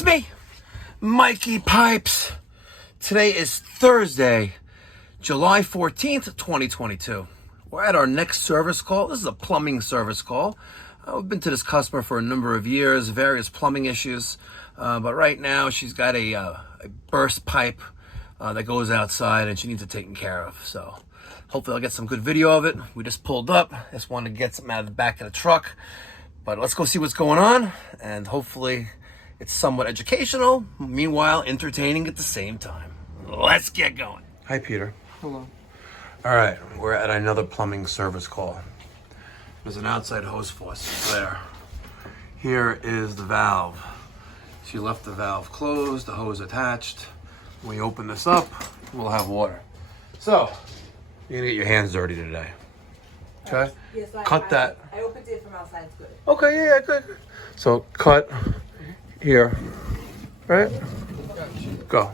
It's me, Mikey Pipes. Today is Thursday, July 14th, 2022. We're at our next service call. This is a plumbing service call. We've been to this customer for a number of years, various plumbing issues. But right now she's got a burst pipe that goes outside and she needs it taken care of. So hopefully I'll get some good video of it. We just pulled up. Just wanted to get something out of the back of the truck. But let's go see what's going on, and hopefully it's somewhat educational, meanwhile entertaining at the same time. Let's get going. Hi, Peter. Hello. All right, we're at another plumbing service call. There's an outside hose faucet there. Here is the valve. She left the valve closed, the hose attached. When you open this up, we'll have water. So, you're gonna get your hands dirty today. Okay? Yes, cut that. I opened it from outside. It's good. Okay, yeah, good. So cut here, right? Go.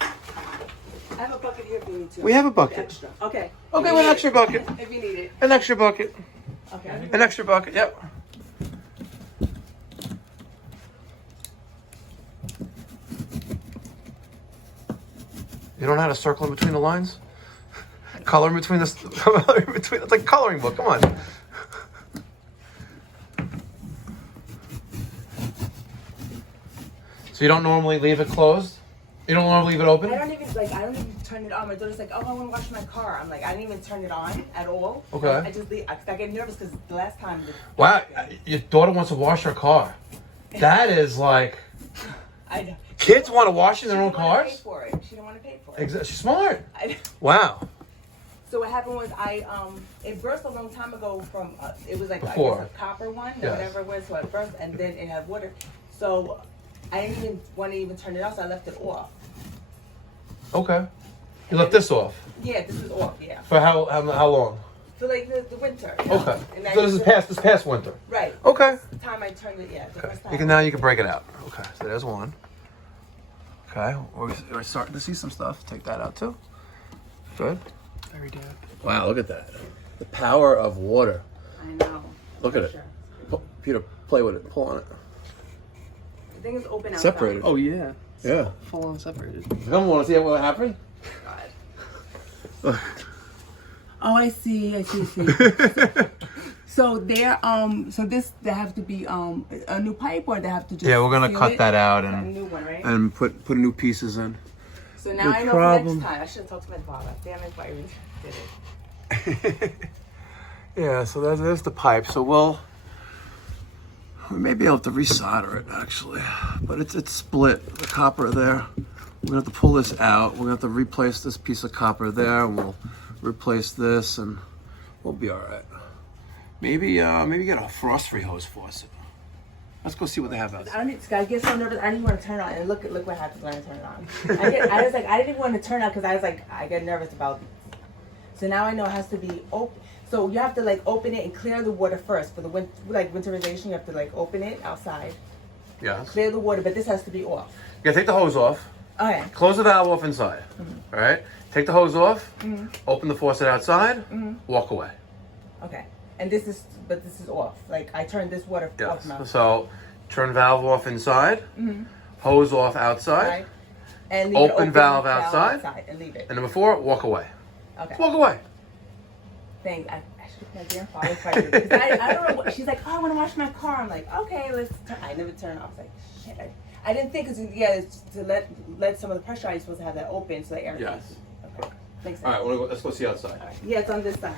I have a bucket here if you need to. We have a bucket. Extra. Okay. Okay, with an extra bucket. If you need it. An extra bucket. Okay. An extra bucket, yep. You don't know how to circle in between the lines? Color in between this, it's like a coloring book, come on. So you don't normally leave it closed? You don't normally leave it open? I don't even turn it on. My daughter's like, oh, I want to wash my car. I'm like, I didn't even turn it on at all. Okay. I just leave. I get nervous because the last time. Wow, your daughter wants to wash her car. That is like, I know. kids want to wash in their own cars? She didn't want to pay for it. She didn't want to pay for it. Exactly. She's smart. Wow. So what happened was it burst a long time ago from, it was like Before. I guess a copper one, Yes. whatever it was, so it burst and then it had water. So I didn't even want to even turn it off, so I left it off. Okay. You left this off? Yeah, this is off, yeah. For how long? So like the winter. Okay. And So this is past winter? Right. Okay. The time I turned it, yeah, the first time. You can break it out. Okay, so there's one. Okay, we're starting to see some stuff. Take that out too. Good. Very good. Wow, look at that. The power of water. I know. Look at it. Peter, play with it. Pull on it. The thing is open outside. Separated. Oh yeah. Yeah. Full on separated. Come on, see what happened? God. Oh, I see. So there, there have to be a new pipe, or they have to just. Yeah, we're gonna seal cut it? that out A new one, right? and put new pieces in. So now the I know problem- for next time. I should have talked to my father. Damn it, why we did it. Yeah, so there's the pipe. So we may be able to resolder it actually, but it's split. The copper there. We're gonna have to pull this out. We're gonna have to replace this piece of copper there, and we'll replace this, and we'll be all right. Maybe get a frost-free hose faucet. Let's go see what they have outside. I get so nervous. I didn't want to turn it on, and look what happens when I turn it on. I didn't even want to turn it on because I was like, I get nervous about it. So now I know it has to be open. So you have to like open it and clear the water first for the winterization. You have to like open it outside, Yes. clear the water, but this has to be off. You gotta take the hose off. Okay. Close the valve off inside. All right. Take the hose off. Open the faucet outside. Walk away. Okay. And this is off. Like I turned this water off now. So turn valve off inside. Hose off outside. Right. And leave it Open valve outside. and leave it. And number 4, walk away. Okay. Walk away. Thanks. I should have my grandfather fight because I don't know. She's like, oh, I want to wash my car. I'm like, okay, let's turn. I never turn it off. I was like, shit. I didn't think it's to let some of the pressure. You're supposed to have that open so the air. Yes. Okay. Makes sense. All right. Let's go see outside. All right. Yeah, it's on this side.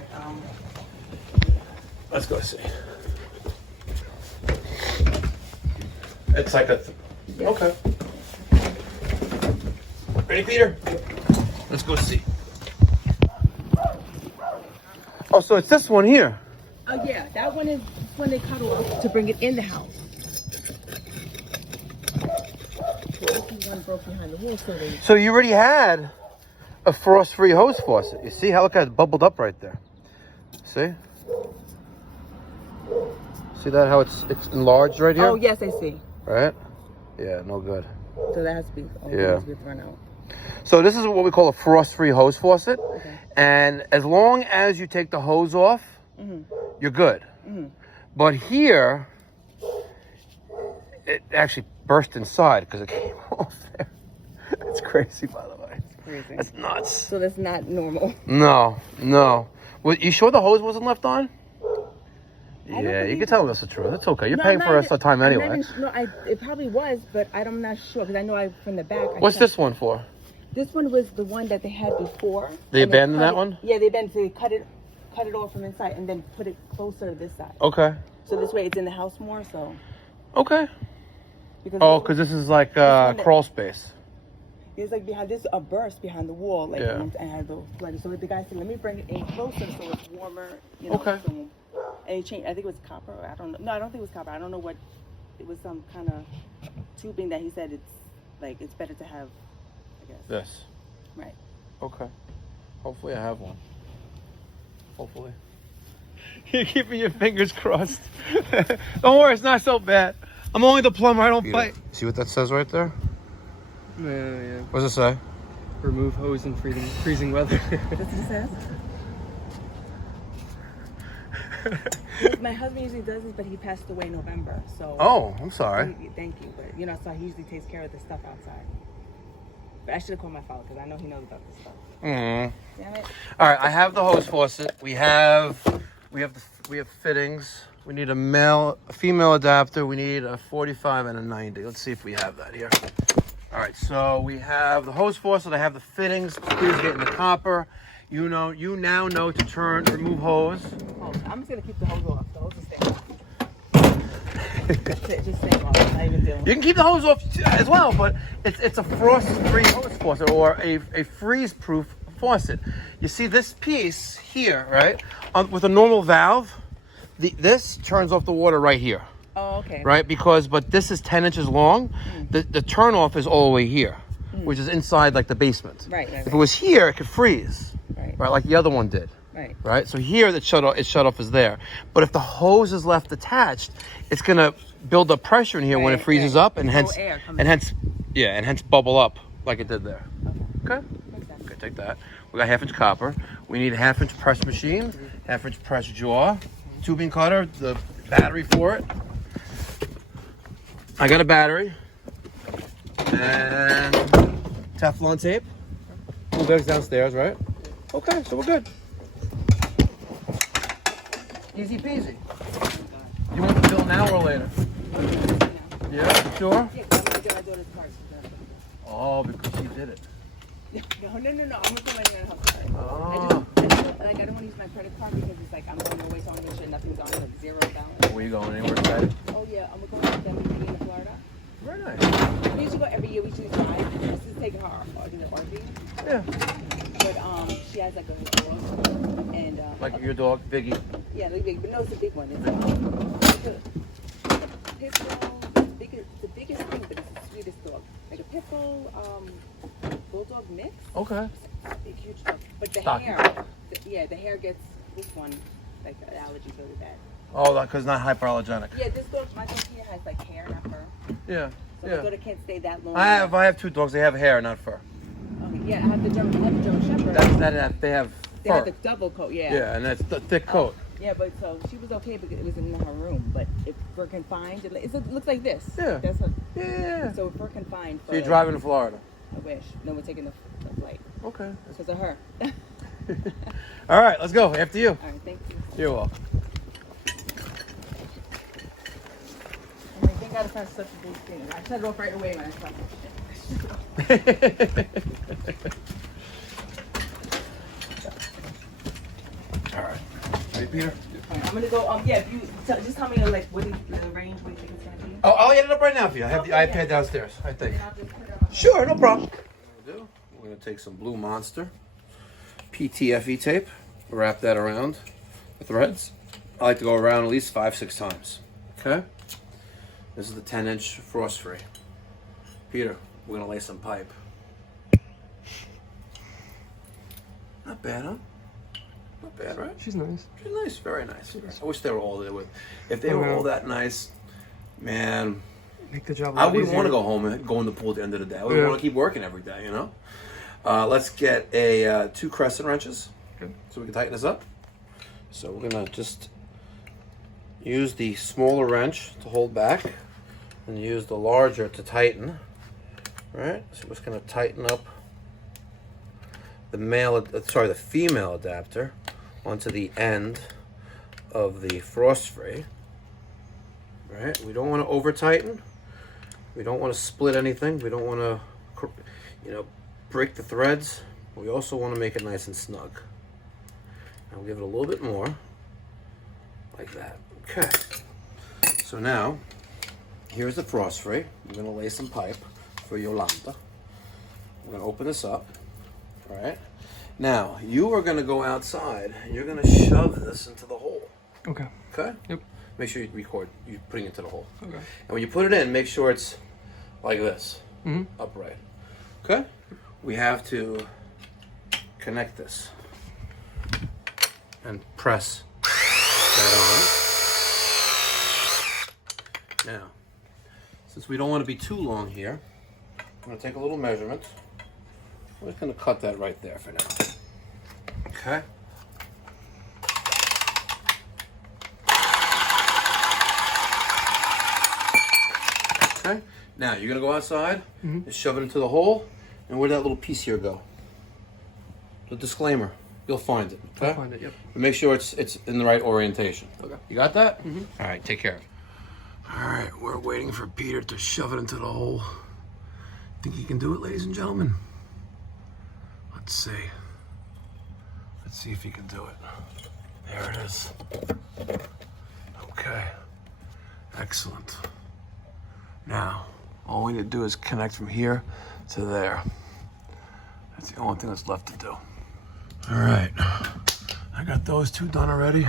Let's go see. It's like a. Yeah. Okay. Ready, Peter? Let's go see. Oh, so it's this one here. Oh yeah, that one is when they cut off to bring it in the house. One broke behind the wall, So you already had a frost-free hose faucet. You see how look how it's bubbled up right there. See? See that how it's enlarged right here? Oh yes, I see. Right? Yeah, no good. So that has to be. Yeah. Has to be thrown out. So this is what we call a frost-free hose faucet. Okay. And as long as you take the hose off, you're good. But here, it actually burst inside because it came off there. It's crazy, by the way. Crazy. That's nuts. So that's not normal. No. Well, you sure the hose wasn't left on? Yeah, you can tell us the truth. It's okay. You're paying for us the time anyway. It probably was, but I'm not sure because I know from the back. What's this one for? This one was the one that they had before. They abandoned that one? Yeah, they abandoned. So they cut it off from inside and then put it closer to this side. Okay. So this way it's in the house more. So. Okay. Because this is like crawl space. It's like behind this a burst behind the wall, like and I had the flooding. So the guy said, "Let me bring it in closer so it's warmer." You know, okay. So, and he changed. I think it was copper. I don't know. No, I don't think it was copper. I don't know what. It was some kind of tubing that he said it's better to have. I guess. This. Right. Okay. Hopefully I have one. Hopefully. You're keeping your fingers crossed. Don't worry, it's not so bad. I'm only the plumber. I don't fight. See what that says right there? Yeah. What does it say? Remove hose in freezing weather. That's what it says. My husband usually does this, but he passed away in November. So. Oh, I'm sorry. Thank you, but so he usually takes care of the stuff outside. But I should have called my father because I know he knows about this stuff. Mm. Damn it. All right, I have the hose faucet. We have fittings. We need a female adapter. We need a 45 and a 90. Let's see if we have that here. All right, so we have the hose faucet. I have the fittings. Please get in the copper. You now know to remove hose. Oh, I'm just gonna keep the hose off. The hose is staying off. That's it, just staying off. Not even dealing. You can keep the hose off as well, but it's a frost-free hose faucet or a freeze-proof faucet. You see this piece here, right? With a normal valve, this turns off the water right here. Oh, okay. Right, but this is 10 inches long. The turn off is all the way here, which is inside like the basement. Right. If it was here, it could freeze. Right, like the other one did. Right. So here the shut off is there. But if the hose is left attached, it's gonna build up pressure in here when it freezes up, and hence bubble up like it did there. Okay. Okay, take that. We got 1/2 inch copper. We need a 1/2 inch press machine, 1/2 inch press jaw, tubing cutter, the battery for it. I got a battery and Teflon tape. Blue bag's downstairs, right? Okay, so we're good. Easy peasy. You want the bill now or later? Yeah, sure? Yeah, I'm gonna get my daughter's card. Oh, because she did it. No. I'm gonna put money in the house. Oh. I don't want to use my credit card because it's like I'm going away, so I'm gonna make sure nothing's on like $0. Where you going? Anywhere excited? Oh yeah, I'm going to them in Florida. Very nice. We usually go every year. We usually drive. This is taking her RV. Yeah. But she has like a dog and Like your dog, Biggie. Yeah, the big, but no, it's a big one. It's a pit bull. The biggest thing, but it's the sweetest dog. Like a pit bull, bulldog mix. Okay. Big, huge dog. But the Stocky. hair, the hair gets this one, like the allergies really bad. Oh, because not hyperallergenic. Yeah, this dog, my dog here has like hair, not fur. Yeah. So my daughter can't stay that long. I have 2 dogs. They have hair, not fur. Okay, yeah, I have the German Shepherd. They have They fur. have the double coat, yeah. Yeah, and it's the thick coat. Yeah, but so she was okay because it was in her room. But if we're confined, it looks like this. Yeah. That's her. Yeah. So if we're confined, So you're driving to Florida? I wish. Then we're taking the flight. Okay. Because of her. All right, let's go. After you. All right, thank you. You're welcome. I mean, thank God it's not such a big thing. I shut it off right away when I saw All right. Hey, Peter. I'm gonna go. Yeah, if you just tell me like what the range, what you think it's gonna be. Oh, I'll get it up right now for you. I have the iPad downstairs, I think. And I'll just put it on my phone. Sure, no problem. We're going to take some Blue Monster PTFE tape, wrap that around the threads. I like to go around at least 5-6 times. Okay? This is the 10-inch frost-free. Peter, we're going to lay some pipe. Not bad, huh? Not bad, right? She's nice. She's nice, very nice. I wish they were all there with. If they were all that nice, man, Make the job a I lot wouldn't easier. want to go home and go in the pool at the end of the day. I would want to keep working every day, you know? Let's get 2 crescent wrenches so we can tighten this up. So we're going to just use the smaller wrench to hold back. and use the larger to tighten. Right? So we're just going to tighten up the female adapter onto the end of the frost free. Right? We don't want to over tighten. We don't want to split anything. We don't want to, break the threads. We also want to make it nice and snug. I'll give it a little bit more, like that. Okay. So now, here's the frost free. I'm going to lay some pipe for Yolanda. I'm going to open this up. All right. Now, you are going to go outside and you're going to shove this into the hole. Okay. Okay? Yep. Make sure you record you putting it to the hole. Okay. And when you put it in, make sure it's like this, upright. Okay? We have to connect this and press that on. Now, since we don't want to be too long here, I'm going to take a little measurement. I'm just going to cut that right there for now. Okay? Okay? Now, you're going to go outside and shove it into the hole. And where'd that little piece here go? The disclaimer. You'll find it. Okay? I'll find it, yep. But make sure it's in the right orientation. Okay. You got that? All right, take care. All right, we're waiting for Peter to shove it into the hole. Think he can do it, ladies and gentlemen? Let's see. Let's see if he can do it. There it is. Okay. Excellent. Now, all we need to do is connect from here to there. That's the only thing that's left to do. All right. I got those two done already.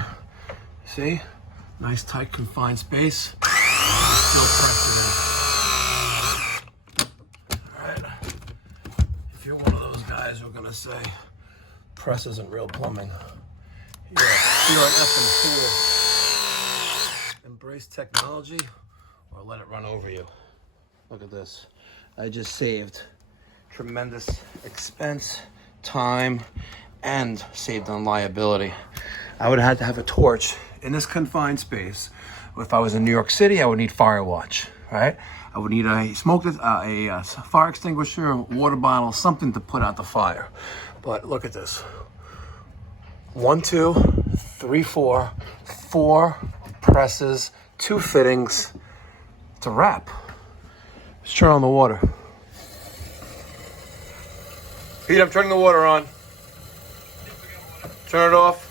See? Nice, tight, confined space. Still press it in. All right. If you're one of those guys who are gonna say press isn't real plumbing, you're an effing fool. Embrace technology or let it run over you. Look at this. I just saved tremendous expense, time, and saved on liability. I would have had to have a torch in this confined space. If I was in New York City, I would need fire watch, right? I would need a fire extinguisher, water bottle, something to put out the fire. But look at this. 1, 2, 3, 4, 4 presses, 2 fittings. It's a wrap. Let's turn on the water. Pete, I'm turning the water on. Turn it off.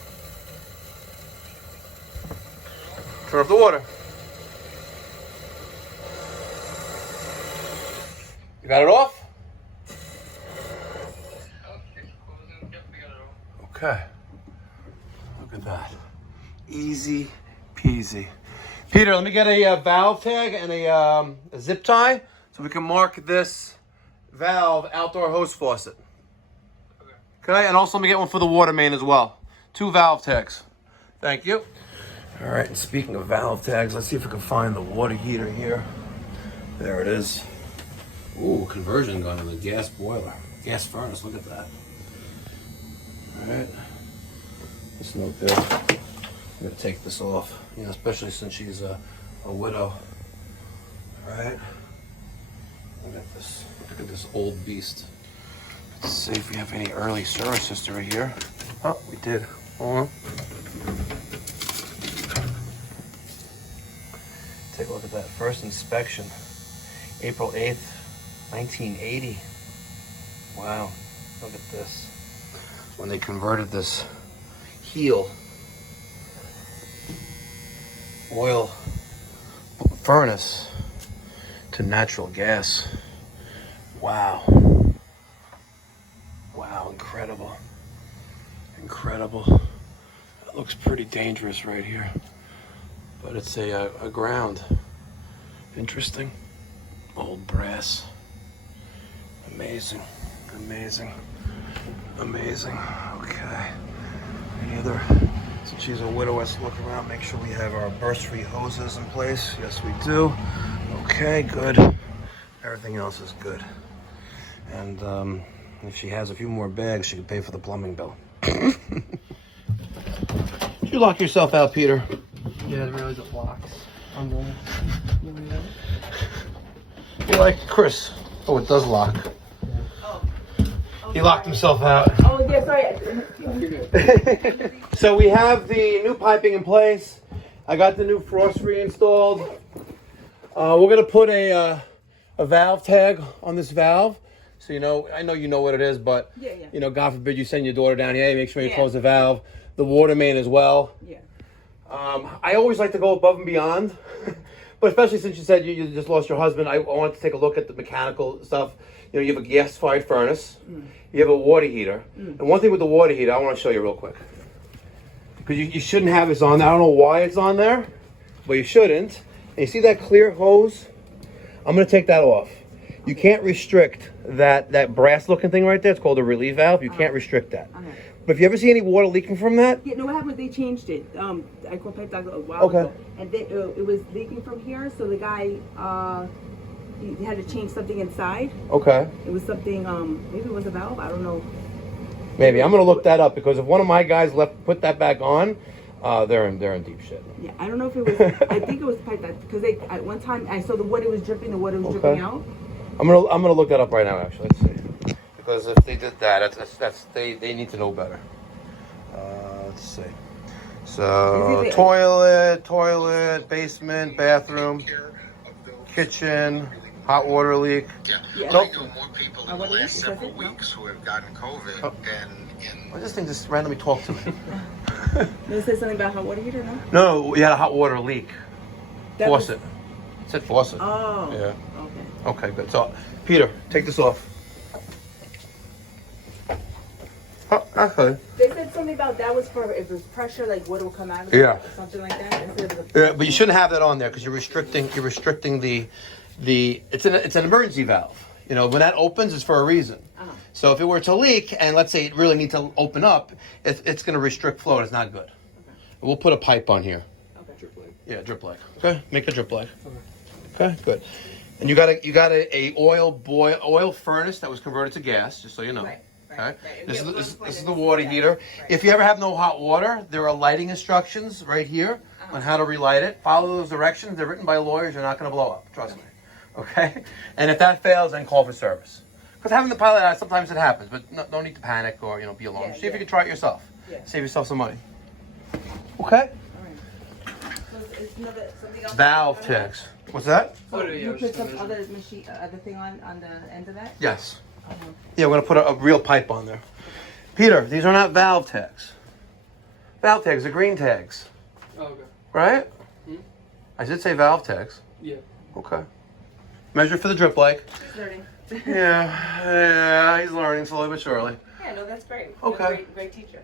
Turn off the water. You got it off? Okay. Look at that. Easy peasy. Peter, let me get a valve tag and a zip tie so we can mark this valve outdoor hose faucet. Okay, and also let me get one for the water main as well. 2 valve tags. Thank you. All right, and speaking of valve tags, let's see if we can find the water heater here. There it is. Ooh, conversion gun in the gas boiler. Gas furnace, look at that. All right. It's no good. I'm gonna take this off, especially since she's a widow. All right. Look at this old beast. Let's see if we have any early service history here. Oh, we did. Hold on. Take a look at that first inspection. April 8th, 1980. Wow, look at this. When they converted this heel oil furnace to natural gas. Wow. Wow, incredible. Incredible. It looks pretty dangerous right here. But it's a ground. Interesting. Old brass. Amazing. Amazing. Amazing. Okay. Any other, since she's a widow, let's look around, make sure we have our burst-free hoses in place. Yes, we do. Okay, good. Everything else is good. And if she has a few more bags, she can pay for the plumbing bill. Did you lock yourself out, Peter? Yeah, I didn't realize it locks. On the. You're like Chris. Oh, it does lock. Oh. He locked himself out. Oh, yeah, sorry. You're good. So we have the new piping in place. I got the new frost reinstalled. We're gonna put a valve tag on this valve. So I know you know what it is, but Yeah. God forbid you send your daughter down here. Make sure you Yeah. close the valve, the water main as well. Yeah. I always like to go above and beyond, but especially since you said you just lost your husband, I wanted to take a look at the mechanical stuff. You have a gas-fired furnace, you have a water heater, and one thing with the water heater, I want to show you real quick, because you shouldn't have this on there. I don't know why it's on there, but you shouldn't. And you see that clear hose? I'm going to take that off. You can't restrict that brass-looking thing right there. It's called a relief valve. You can't restrict that. Okay. But if you ever see any water leaking from that, Yeah, no, what happened? They changed it. I called Pipe Doctor a while ago, and they, it was leaking from here. So the guy, he had to change something inside. okay. It was something, maybe it was a valve. I don't know. Maybe I'm gonna look that up, because if one of my guys put that back on, they're in deep shit. Yeah, I don't know if it was. I think it was Pipe Doctor because at one time I saw the water was dripping. The water was dripping out. I'm gonna look that up right now. Actually, let's see. Because if they did that, they need to know better. Let's see. So toilet, basement, bathroom, kitchen, hot water leak. Yeah. Nope. More people in the last several weeks who have gotten COVID than in. Well, this thing just randomly talked to me. No, it said something about hot water heater. No. No, we had a hot water leak. That was- Faucet. It said faucet. Oh. Yeah. Okay. Okay, good. So, Peter, take this off. Oh, okay. They said something about that was for if there's pressure, like water will come out of it, Yeah. or something like that. Instead of the- Yeah, but you shouldn't have that on there, because you're restricting the it's an emergency valve. When that opens, it's for a reason. Uh-huh. So if it were to leak, and let's say it really needs to open up, it's going to restrict flow, and it's not good. Okay. We'll put a pipe on here. Okay. Yeah, drip leg. Okay, make a drip leg. Okay, good. And you got a oil furnace that was converted to gas, just so you know. Right. Okay. This is the water heater. Right. If you ever have no hot water, there are lighting instructions right here on how to relight it. Follow those directions. They're written by lawyers. You're not going to blow up. Trust me. Okay. And if that fails, then call for service. Because having the pilot out, sometimes it happens, but no need to panic or be alarmed. See if you can try it yourself. Yeah. Save yourself some money. Okay. So it's something else. Valve tags. What's that? Oh, yeah, You I was put just some gonna- other machine, other thing on the end of that. Yes. Yeah, we're going to put a real pipe on there. Peter, these are not valve tags. Valve tags are green tags, Oh, okay. right? Hmm? I did say valve tags. Yeah. Okay. Measure for the drip leg. Learning. Yeah, he's learning slowly but surely. Yeah, no, that's great. Okay. Great teacher.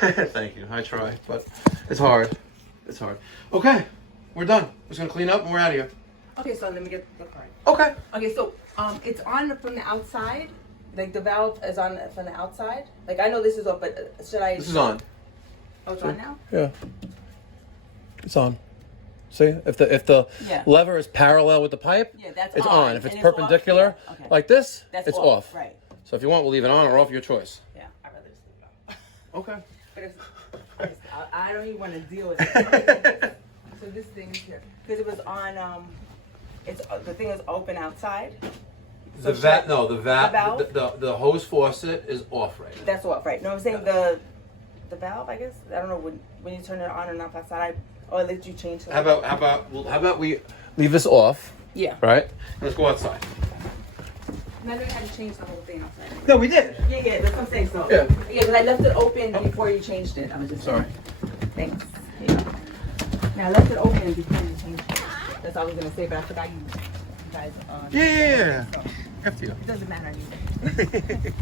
Thank you. I try, but it's hard. It's hard. Okay, we're done. We're just going to clean up and we're out of here. Okay, so let me get the card. Okay. Okay, so it's on from the outside. Like the valve is on from the outside. Like I know this is off, but should I? This is on. Oh, it's on now. Yeah. It's on. See, if the Yeah. lever is parallel with the pipe, Yeah, that's it's on. on. If it's And it's off, perpendicular, yeah, okay. like this, That's it's off. Right. So if you want, we'll leave it on or off, your choice. Yeah, I'd rather just leave it off. Okay. But I don't even want to deal with it. So this thing is here because it was on. It's the thing is open outside. So the hose faucet is off right now. That's off, right? No, I'm saying the valve. I guess I don't know when you turn it on and off outside. Or let you change. How about we leave this off, Yeah. right? Let's go outside. And I know you had to change the whole thing outside. No, we did. Yeah, that's what I'm saying. So Yeah. because I left it open before you changed it. I was just Sorry. Thanks. Yeah. Now I left it open before you changed it. That's all I was gonna say, but I forgot you guys. Yeah. After you. It doesn't matter anyway.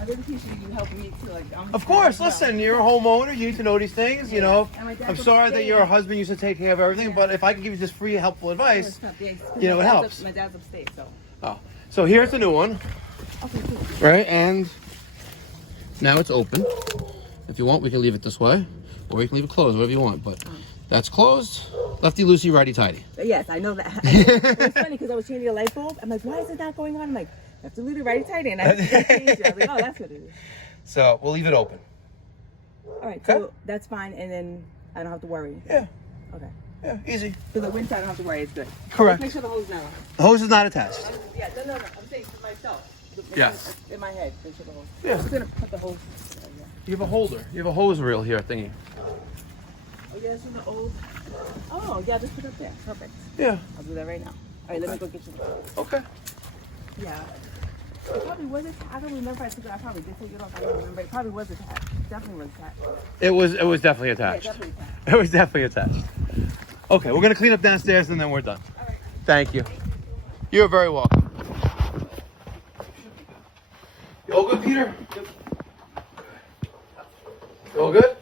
I really appreciate you helping me too. Like, Of course. Listen, you're a homeowner. You need to know these things. You know. And my dad's I'm sorry that upstairs. your husband used to take care of everything, but if I can give you this free, helpful advice, you know, it helps. My dad's upstairs, so. Oh, so here's the new one, Okay, cool. right? And now it's open. If you want, we can leave it this way, or you can leave it closed, whatever you want. But that's closed. Lefty loosey, righty tighty. Yes, I know that. It's funny because I was changing a light bulb. I'm like, why is it not going on? I'm like, I have to leave it right tight, and I changed it. I was like, oh, that's what it is. So we'll leave it open. All right, so that's fine. And then I don't have to worry. Yeah. Okay. Yeah, easy. So the winter I don't have to worry. It's good. Correct. Make sure the hose now. The hose is not attached. Yeah. No. I'm saying for myself. Yeah. In my head. Make sure the hose. Yeah. I'm gonna put the hose. You have a holder. You have a hose reel here, thingy. Oh yeah, it's in the old. Oh yeah, just put it up there. Perfect. Yeah. I'll do that right now. All right, let me go get you the hose. Okay. Yeah. It probably was attached. I don't remember. I probably did take it off. I don't remember. It probably was attached. Definitely was attached. It was definitely attached. Yeah, definitely attached. It was definitely attached. Okay, we're gonna clean up downstairs and then we're done. All right. Thank you. You're very welcome. You all good, Peter? Yep. You all good? Okay.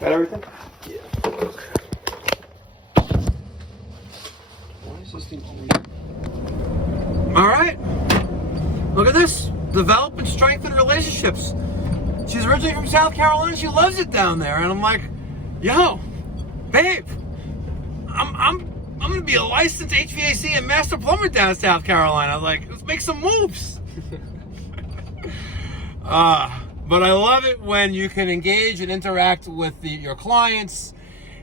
Got everything? Yeah. Okay. Why is this thing over here? All right. Look at this. Develop and strengthen relationships. She's originally from South Carolina. She loves it down there, and I'm like, yo, babe, I'm gonna be a licensed HVAC and master plumber down in South Carolina. Like, let's make some moves. But I love it when you can engage and interact with your clients.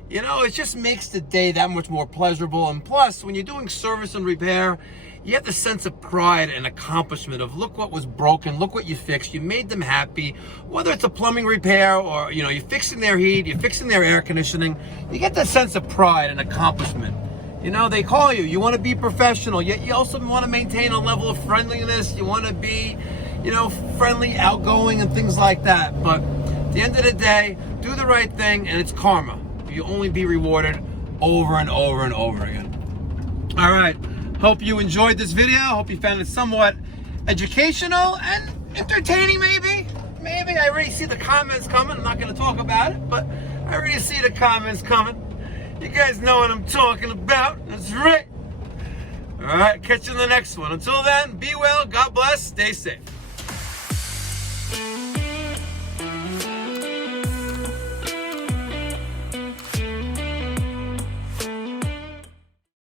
You know, it just makes the day that much more pleasurable. And plus, when you're doing service and repair, you have the sense of pride and accomplishment of look what was broken, look what you fixed, you made them happy. Whether it's a plumbing repair or, you know, you're fixing their heat, you're fixing their air conditioning, you get that sense of pride and accomplishment. You know, they call you, you want to be professional, yet you also want to maintain a level of friendliness, you want to be, you know, friendly, outgoing, and things like that. But at the end of the day, do the right thing, and it's karma. You'll only be rewarded over and over and over again. All right. Hope you enjoyed this video. Hope you found it somewhat educational and entertaining, maybe. Maybe. I already see the comments coming. I'm not going to talk about it, but I already see the comments coming. You guys know what I'm talking about. That's right. All right. Catch you in the next one. Until then, be well. God bless. Stay safe.